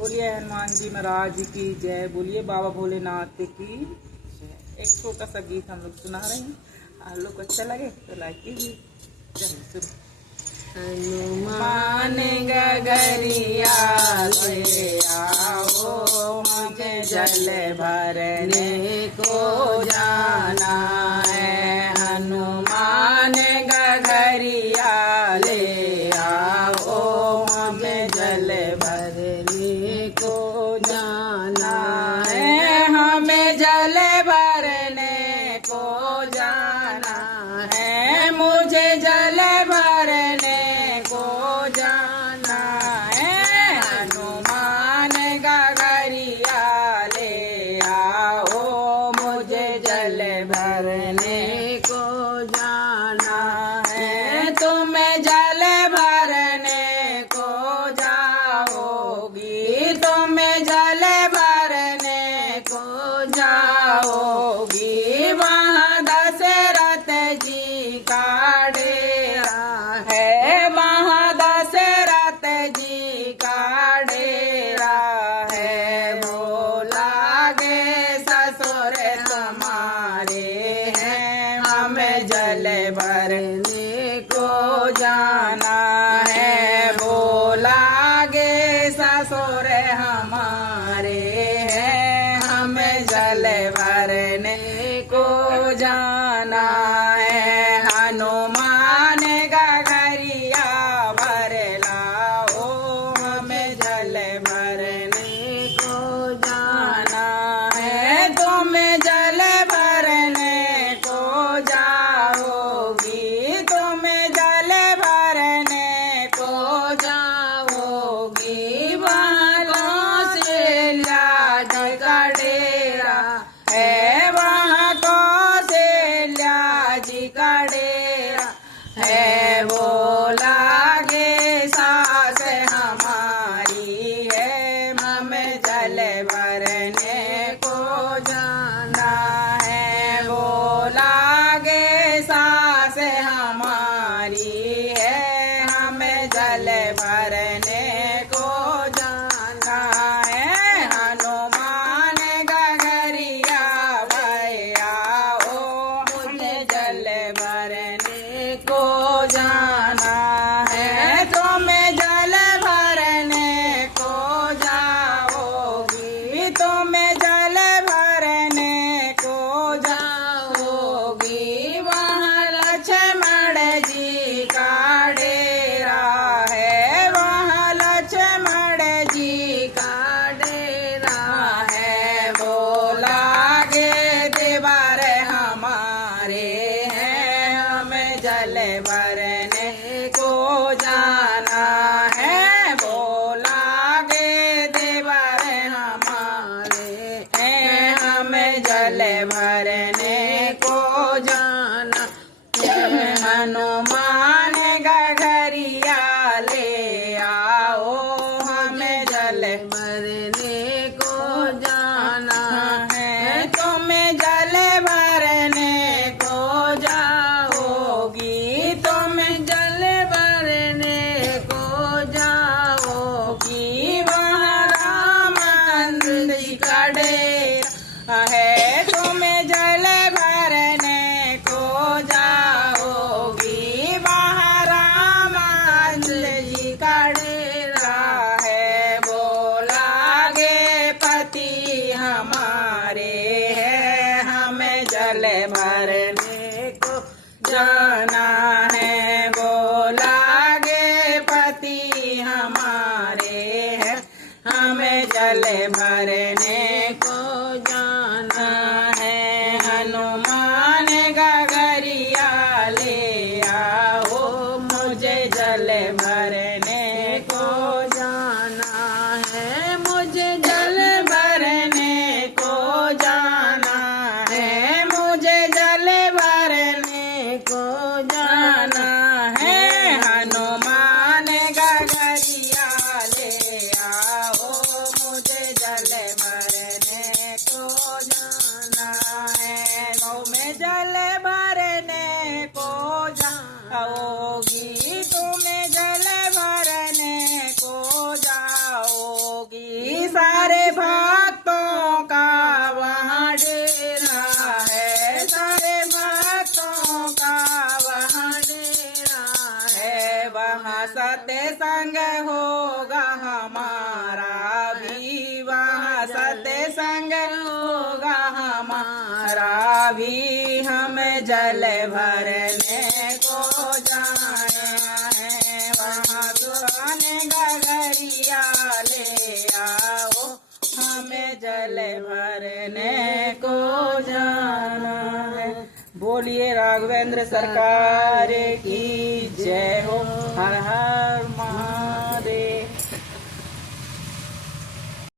बोलिए हनुमान जी महाराज की जय। बोलिए बाबा भोलेनाथ की जय। एक छोटा सा गीत हम लोग सुना रहे हैं, आप लोग को अच्छा लगे तो लाइक कीजिए। चलिए सुनो। हनुमान गगरिया ले आओ, मुझे जल भरने को जाना है। हनुमान गगरिया ले आओ, मुझे जल भरने को जाना है। हमें जल भरने को जाना है, मुझे जल भरने को जाना है। हनुमान गगरिया ले आओ, मुझे जल भरने को जाना है। तुम जल भरने को जाओगी, तुम जल भरने को जाओगी। वहाँ दशरथ जी का डेरा है, वहाँ दशरथ जी का डेरा है। बोला गे ससुर हमारे हैं, हमें जल भरने को जाना है। बोला गे ससुर हमारे हैं, हमें जल भरने को जाना है। हनुमान गगरिया भर लाओ, हमें जल भरने को जाना है। तुम जल भरने को जाओगी, तुम जल भरने को जाओगी। वहाँ कौशल्या जी का डेरा है, वहाँ कौशल्या जी का डेरा है। बोला गे सास हमारी है, हमें जल भरने को जाना है। बोला गे सास हमारी है, हमें जल भरने को जाना है। हनुमान गगरिया भैया ओ, मुझे जल भरने को जाना है। तुम्हें जल भरने को जाओगी, तुम्हें जल भरने को जाओगी। वहाँ लक्ष्मण जी का डेरा है, वहाँ लक्ष्मण जी का डेरा है। बोला गे देवर हमारे हैं, हमें जल भरने को जाना है। बोला गे देवर हमारे हैं, हमें जल भरने को जाना है। हनुमान गगरिया ले आओ, हमें जल भरने को जाना है। तुम जल भरने को जाओगी, तुम जल भरने को जाओगी। वहाँ रामचंद्र जी का डेरा है, तुम जल भरने को जाओगी। वहाँ रामचंद्र जी का डेरा है। बोला गे पति हमारे हैं, हमें जल भरने को जाना है। बोला गे पति हमारे हैं, हमें जल भरने को जाना है। हनुमान गगरिया ले आओ, मुझे जल भरने को जाना है। मुझे जल भरने को जाना है, मुझे जल भरने को जाना है। हनुमान गगरिया ले आओ, मुझे जल भरने को जाना है। गौ में जल भरने को जाओगी, तुम्हें जल भरने को वहाँ सत्संग होगा हमारा भी, वहाँ सत्संग होगा हमारा भी। हम जल भरने को जाना है, वहाँ सुहाने गगरिया ले आओ, हमें जल भरने को जाना है। बोलिए राघवेंद्र सरकार की जय हो। हर हर